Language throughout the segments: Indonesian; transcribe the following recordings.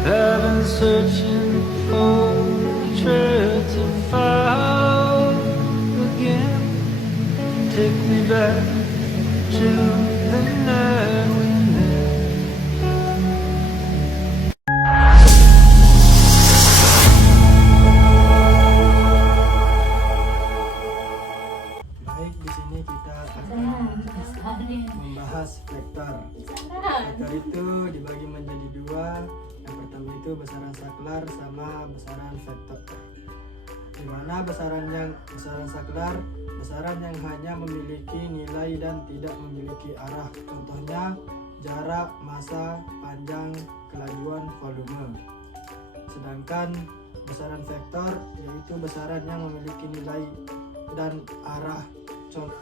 I've been searching for a trail to follow again. Take me back to the night we met. Baik, di sini kita akan membahas vektor. Vektor itu dibagi menjadi dua. Yang pertama itu besaran saklar sama besaran vektor. Di mana besaran saklar, besaran yang hanya memiliki nilai dan tidak memiliki arah. Contohnya jarak, massa, panjang, kelajuan, volume. Sedangkan besaran vektor yaitu besaran yang memiliki nilai dan arah.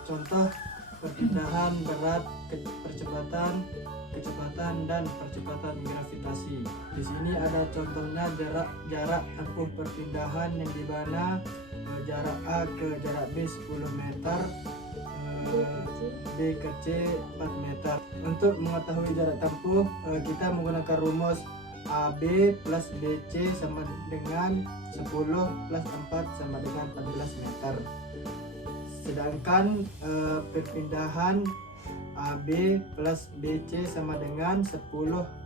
Contoh perpindahan berat, kecepatan dan percepatan gravitasi. Di sini ada contohnya jarak tempuh perpindahan yang dimana jarak A ke jarak B 10 meter, B ke C 4 meter. Untuk mengetahui jarak tempuh, kita menggunakan rumus AB plus BC sama dengan 10 plus 4 sama dengan 14 meter. Sedangkan perpindahan AB plus BC sama dengan 10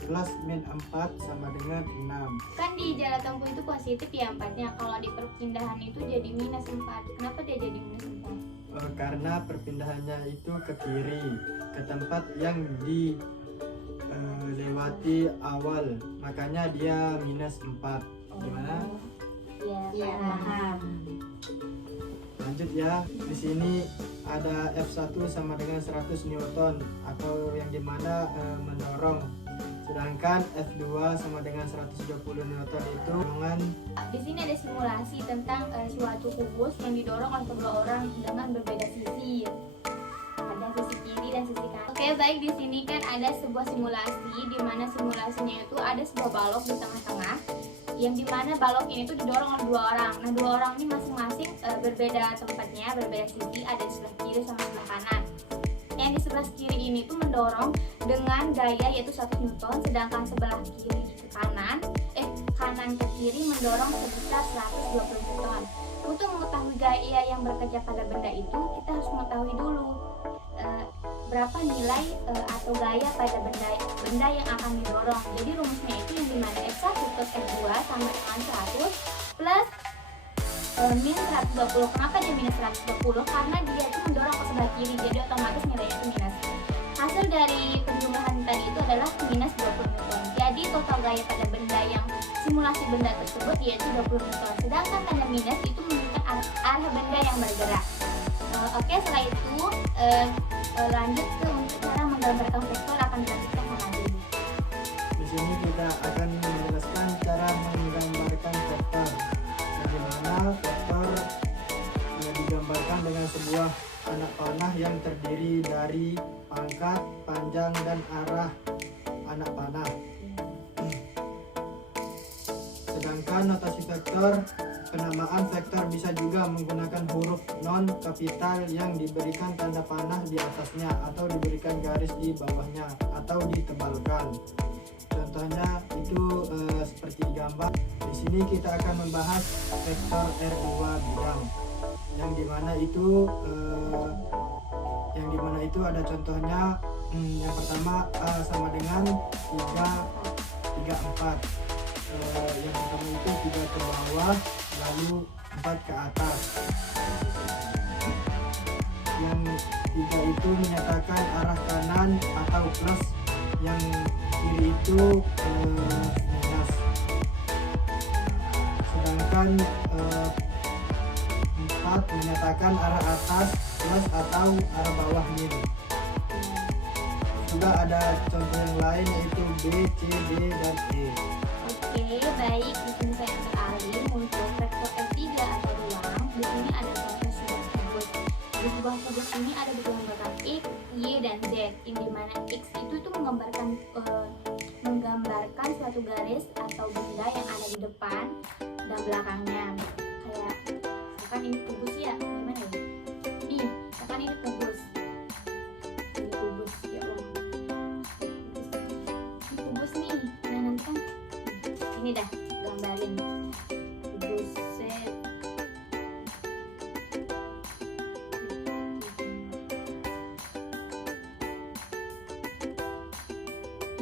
plus min 4 sama dengan 6. Kan di jarak tempuh itu positif ya 4-nya. Kalau di perpindahan itu jadi minus 4. Kenapa dia jadi minus 4? Karena perpindahannya itu ke kiri, ke tempat yang dilewati awal. Makanya dia minus 4. Gimana? Iya, paham. Lanjut ya, di sini ada F1 sama dengan 100 Newton atau yang dimana mendorong. Sedangkan F2 sama dengan 120 Newton itu dengan. Di sini ada simulasi tentang suatu kubus yang didorong oleh kedua orang dengan berbeda sisi. Ada sisi kiri dan sisi kanan. Oke, baik, di sini kan ada sebuah simulasi di mana simulasinya itu ada sebuah balok di tengah-tengah yang dimana balok ini tuh didorong oleh dua orang. Nah, dua orang ini masing-masing berbeda tempatnya, berbeda sisi, ada di sebelah kiri sama sebelah kanan. Yang di sebelah kiri ini tuh mendorong dengan gaya yaitu 1 Newton, sedangkan sebelah kiri ke kanan, kanan ke kiri mendorong sebesar 120 Newton. Untuk mengetahui gaya yang bekerja pada benda itu, kita harus mengetahui dulu berapa nilai atau gaya pada benda yang akan didorong. Jadi rumusnya itu yang dimana F1 plus F2 sama dengan 100 plus min 120. Kenapa dia minus 120? Karena dia itu mendorong ke sebelah kiri, jadi otomatis nilainya itu minus. Hasil dari penjumlahan tadi itu adalah minus 20 Newton. Jadi total gaya pada benda yang simulasi benda tersebut yaitu 20 Newton. Sedangkan tanda minus itu menunjukkan arah benda yang bergerak. Oke, setelah itu lanjut ke untuk cara menggambarkan vektor akan dilanjutkan sama Adi. Di sini kita akan menjelaskan cara menggambarkan vektor. Bagaimana vektor digambarkan dengan sebuah anak panah yang terdiri dari pangkat, panjang, dan arah anak panah. Sedangkan notasi vektor, penamaan vektor bisa juga menggunakan huruf non kapital yang diberikan tanda panah di atasnya atau diberikan garis di bawahnya atau ditebalkan. Contohnya itu seperti gambar. Di sini kita akan membahas vektor R2 bidang yang dimana itu ada contohnya. Yang pertama A sama dengan 3, 4. Yang pertama itu 3 ke bawah lalu 4 ke atas. Yang 3 itu menyatakan arah kanan atau plus, yang kiri itu minus. Sedangkan 4 menyatakan arah atas plus atau arah bawah min. Juga ada contoh yang lain yaitu B, C, D, dan E. Oke, baik. Di sini saya ambil alih untuk vektor F3 atau ruang. Di sini ada contoh sebuah kubus. Di sebuah kubus ini ada digambarkan X, Y, dan Z. Yang dimana X itu menggambarkan suatu garis atau benda yang ada di depan dan belakangnya. Kayak misalkan ini kubus ya, gimana ya? Nih, misalkan ini kubus. Ini kubus ya Allah. Ini kubus nih. Nah, nanti kan ini dah gambarin. Buset.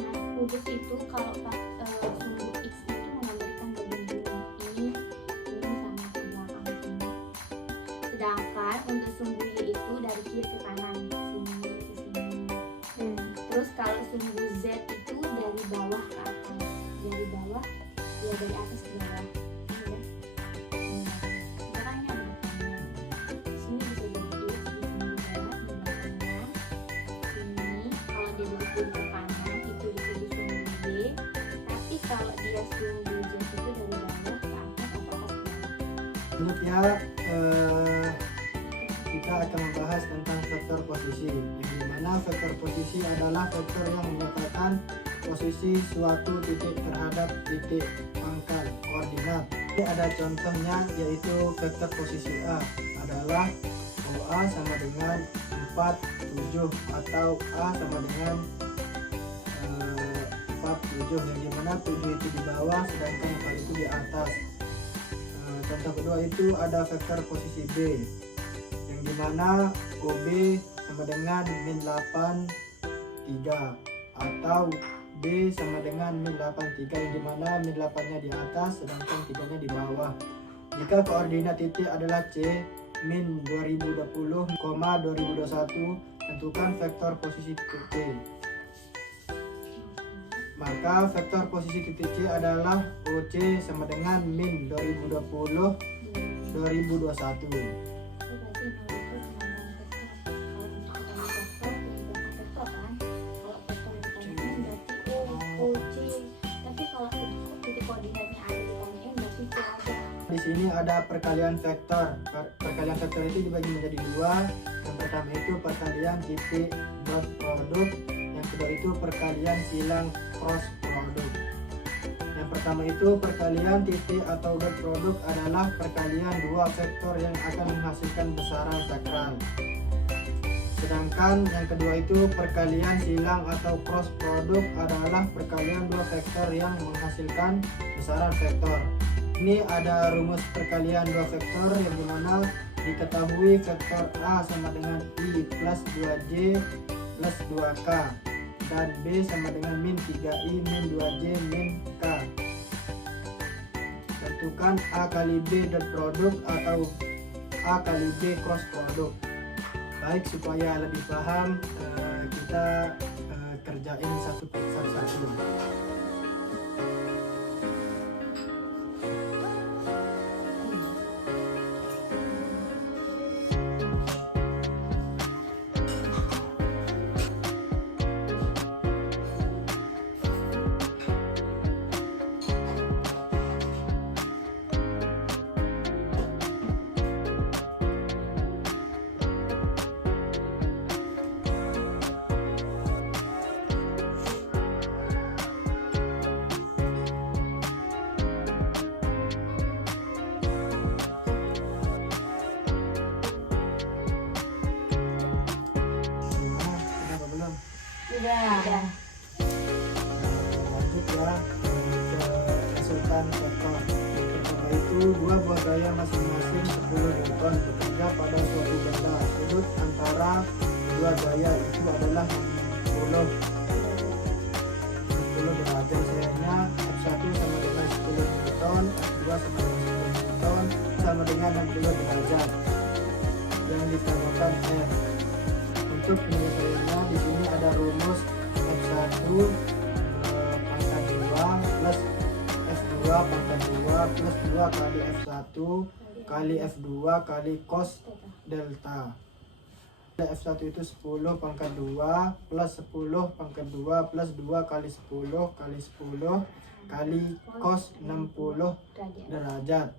Nah, kubus itu kalau sumbu X itu menggambarkan bagian bumi ini sama ke belakang sini. Sedangkan untuk sumbu Y itu dari kiri ke kanan, sini ke sini. Terus kalau sumbu Z itu dari bawah ke atas, dari bawah ya dari atas ke bawah. Caranya ada betulnya. Sini bisa jadi X, di sini juga di belakangnya. Sini kalau dia dari kiri ke kanan itu disebut sumbu Y. Tapi kalau dia sumbu Z itu dari bawah ke atas atau atas ke bawah. Lanjut ya, kita akan membahas tentang vektor posisi, yang dimana vektor posisi adalah vektor yang menyatakan posisi suatu titik terhadap titik pangkal koordinat. Ini ada contohnya, yaitu vektor posisi A adalah OA sama dengan 4, 7 atau A sama dengan 4, 7, yang dimana 7 itu di bawah sedangkan 4 itu di atas. Contoh kedua itu ada vektor posisi B, yang dimana OB sama dengan min 8, 3 atau B sama dengan min 8, 3, yang dimana min 8 nya di atas sedangkan 3 nya di bawah. Jika koordinat titik adalah C min 2020, 2021, tentukan vektor posisi titik C. Maka vektor posisi titik C adalah OC sama dengan min 2020, 2021. Di sini ada perkalian vektor. Perkalian vektor itu dibagi menjadi dua. Yang pertama itu perkalian titik dot produk. Yang kedua itu perkalian silang cross produk. Yang pertama itu perkalian titik atau dot produk adalah perkalian dua vektor yang akan menghasilkan besaran sakral. Sedangkan yang kedua itu perkalian silang atau cross produk adalah perkalian dua vektor yang menghasilkan besaran vektor. Ini ada rumus perkalian dua vektor yang dimana diketahui vektor A sama dengan I plus 2J plus 2K dan B sama dengan min 3I min 2J min K. Tentukan A kali B dot produk atau A kali B cross produk. Baik, supaya lebih paham kita kerjain satu persatu. Udah. Lanjut ya ke resultan vektor. Pertama itu dua buah gaya masing-masing 10 Newton bekerja pada suatu benda. Sudut antara dua gaya itu adalah 10 derajat. Sayangnya F1 sama dengan 10 Newton, F2 sama dengan 10 Newton, sama dengan 60 derajat. Yang ditambahkan R. Untuk penyelesaiannya di sini ada rumus F1 pangkat 2 plus F2 pangkat 2 plus 2 kali F1 kali F2 kali cos delta. F1 itu 10 pangkat 2 plus 10 pangkat 2 plus 2 kali 10 kali 10 kali cos 60 derajat.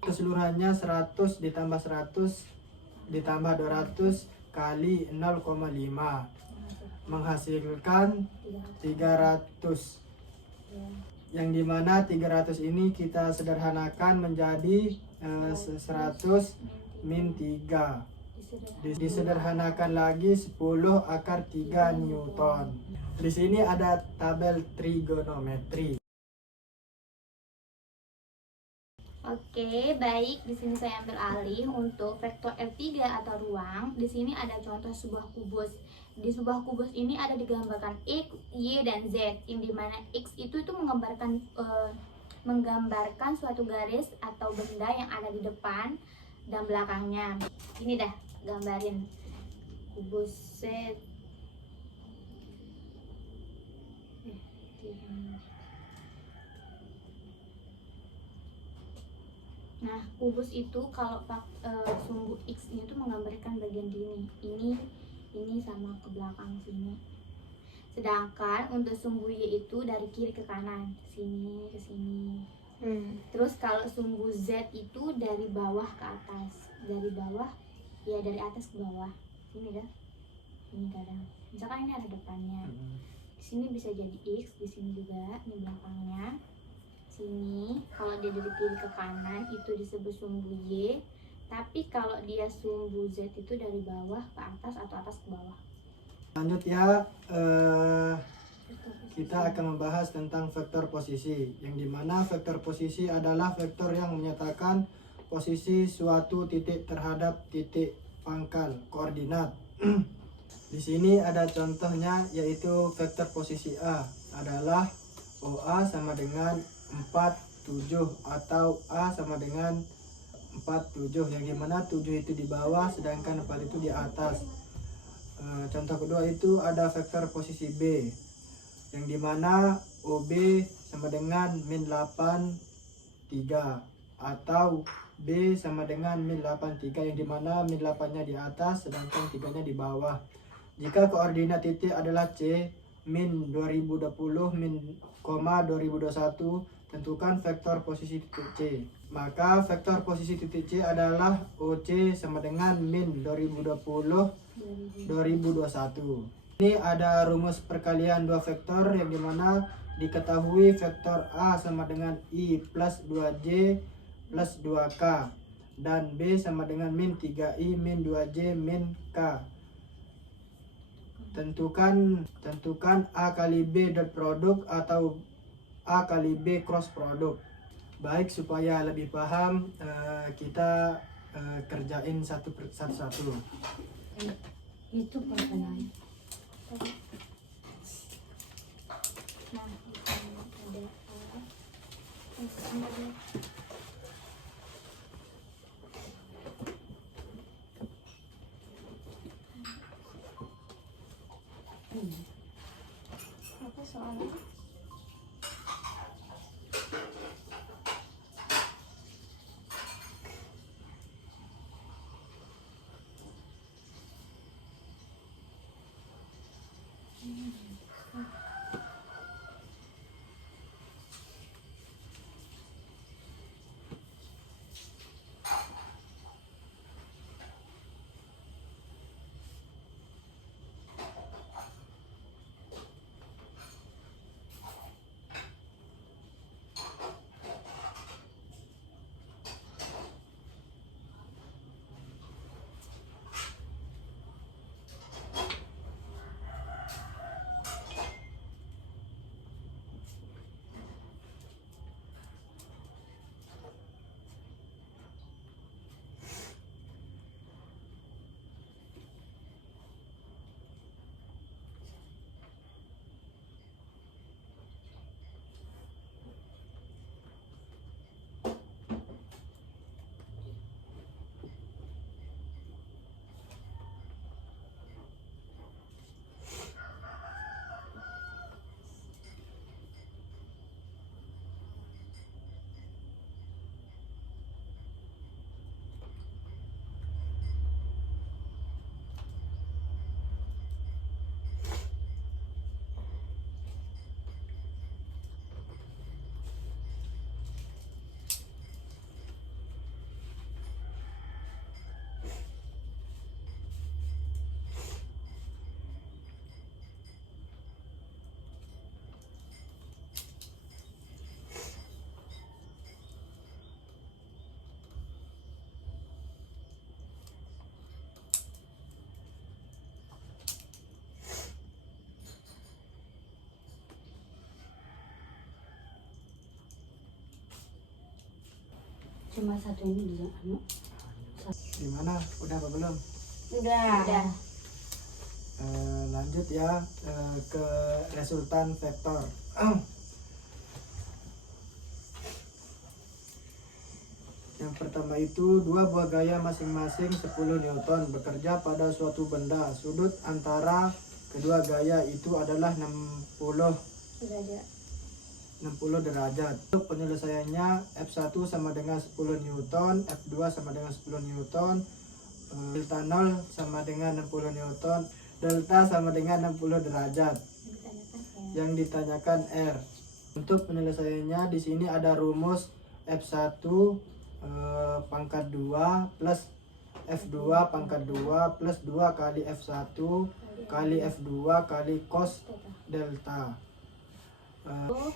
Keseluruhannya 100 ditambah 100 ditambah 200 kali 0,5 menghasilkan 300, yang dimana 300 ini kita sederhanakan menjadi 100 min 3, disederhanakan lagi 10 akar 3 Newton. Di sini ada tabel trigonometri. Oke, baik. Di sini saya ambil alih untuk vektor R3 atau ruang. Di sini ada contoh sebuah kubus. Di sebuah kubus ini ada digambarkan X, Y, dan Z. Yang dimana X itu menggambarkan suatu garis atau benda yang ada di depan dan belakangnya. Ini dah gambarin kubus Z. Nah, kubus itu kalau sumbu X ini tuh menggambarkan bagian ini sama ke belakang sini. Sedangkan untuk sumbu Y itu dari kiri ke kanan, sini ke sini. Terus kalau sumbu Z itu dari bawah ke atas, dari bawah ya dari atas ke bawah. Sini dah. Ini kadang. Misalkan ini ada depannya. Di sini bisa jadi X, di sini juga, di belakangnya. Sini kalau dia dari kiri ke kanan itu disebut sumbu Y, tapi kalau dia sumbu Z itu dari bawah ke atas atau atas ke bawah. Lanjut ya, kita akan membahas tentang vektor posisi, yang dimana vektor posisi adalah vektor yang menyatakan posisi suatu titik terhadap titik pangkal koordinat. Di sini ada contohnya, yaitu vektor posisi A adalah OA sama dengan 47 atau A sama dengan 47, yang dimana 7 itu di bawah sedangkan 4 itu di atas. Contoh kedua itu ada vektor posisi B, yang dimana OB sama dengan min 8 3 atau B sama dengan min 8 3, yang dimana min 8 nya di atas sedangkan 3 nya di bawah. Jika koordinat titik adalah C min 2020 min 2021, tentukan vektor posisi titik C. Maka vektor posisi titik C adalah OC sama dengan min 2020 2021. Ini ada rumus perkalian dua vektor, yang dimana diketahui vektor A sama dengan I plus 2J plus 2K dan B sama dengan min 3I min 2J min K. Tentukan A kali B dot produk atau A kali B cross produk. Baik, supaya lebih paham, kita kerjain satu-satu. Itu pertanyaan. Nah, di sini ada apa soalnya? Cuma satu ini di anu. Gimana? Udah apa belum? Udah. Lanjut ya ke resultan vektor. Yang pertama itu dua buah gaya masing-masing 10 Newton bekerja pada suatu benda. Sudut antara kedua gaya itu adalah 60 derajat. Untuk penyelesaiannya F1 sama dengan 10 Newton, F2 sama dengan 10 Newton, delta 0 sama dengan 60 Newton, delta sama dengan 60 derajat. Yang ditanyakan R. Untuk penyelesaiannya di sini ada rumus F1 pangkat 2 plus F2 pangkat 2 plus 2 kali F1 kali F2 kali cos delta.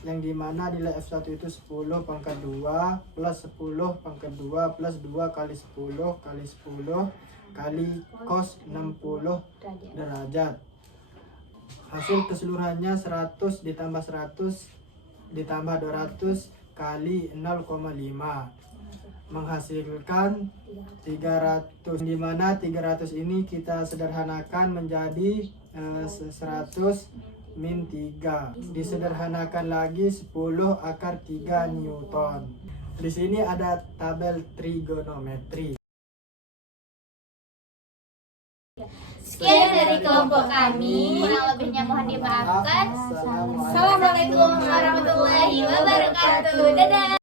Yang dimana nilai F1 itu 10 pangkat 2 plus 10 pangkat 2 plus 2 kali 10 kali 10 kali cos 60 derajat. Hasil keseluruhannya 100 ditambah 100 ditambah 200 kali 0,5 menghasilkan 300, dimana 300 ini kita sederhanakan menjadi 100 min 3, disederhanakan lagi 10 akar 3 Newton. Di sini ada tabel trigonometri. Sekian dari kelompok kami, kurang lebihnya mohon dimaafkan. Assalamualaikum warahmatullahi wabarakatuh. Dadah.